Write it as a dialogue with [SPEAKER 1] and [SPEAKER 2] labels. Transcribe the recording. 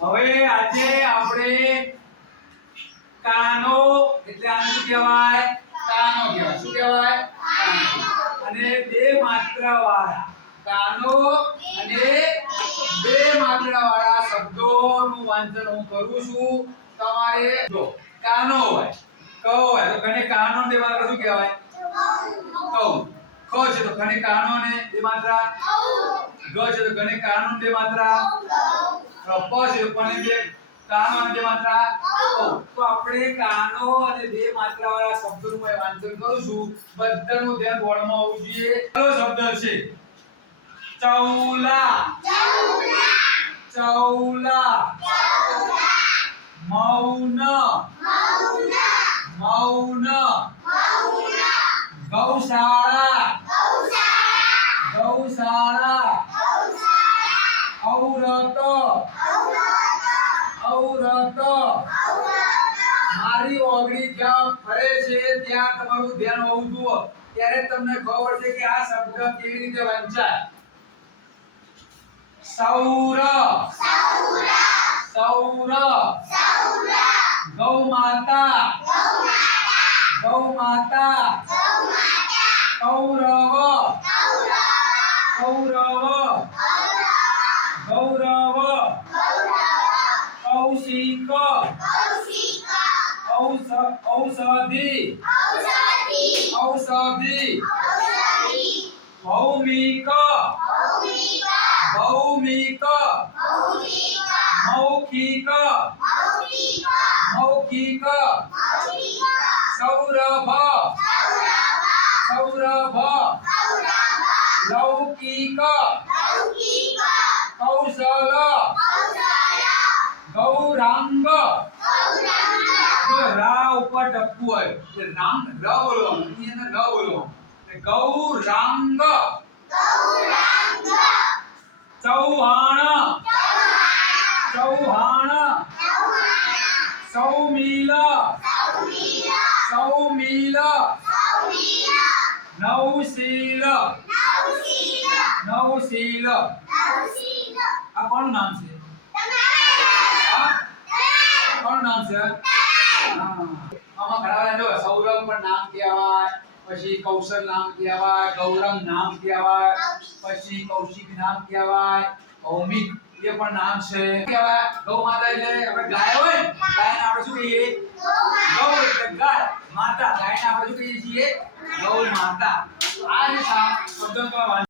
[SPEAKER 1] હવે આજે આપણે કાનો એટલે આને શું કહેવાય? કાનો કહેવાય. શું કહેવાય? અને બે માત્રા વાળા કાનો અને બે માત્રા વાળા શબ્દોનું વાંચન હું કરું છું. તમારે જો, કાનો હોય કહો હોય, તો ઘણી કાનો ને માત્ર શું કહેવાય? કહું ખ છે તો કને કાનો ને બે માત્રા? ગ છે તો કને કાનો ને માત્રા? છે તો કને કાનો અને બે માત્રા. તો આપણે કાનો અને બે માત્રા વાળા શબ્દોનું મેં વાંચન કરું છું. બધાનું ધ્યાન બોર્ડમાં હોવું જોઈએ. કયો શબ્દ છે? ચૌલા. ચૌલા. મૌન. મૌન. ગૌશાળા. ગૌશાળા. મારી ઓગળી જ્યાં ફરે છે, ત્યાં તમારું ધ્યાન હોવું જુઓ. ત્યારે તમને ખબર છે કે આ શબ્દ કેવી રીતે વંચાય? સૌર સૌર ગૌ માતા ગૌ માતા કૌરવ કૌરવ. ઔષ ઔષધિ ઔષધિ ભૌમિક ભૌમિક મૌખિક મૌખિક સૌરભ સૌરભ લૌકિક કૌશલ ગૌરાંગ જો રા ઉપર ટપકું હોય એટલે રામ ર બોલવાનું એની અંદર ન બોલવાનું એટલે ગૌરાંગ ચૌહાણ ચૌહાણ સૌમીલ સૌમીલ નવશીલ નવશીલ આ કોનું નામ છે હા કોનું નામ છે હા. નામ કહેવાય ભૌમિક પણ નામ છે. ગૌ માતા એટલે આપણે ગાય હોય ગાયને આપણે શું કહીએ? ગૌ ગાય, માતા. ગાયને આપણે શું કહીએ છીએ? ગૌ માતા.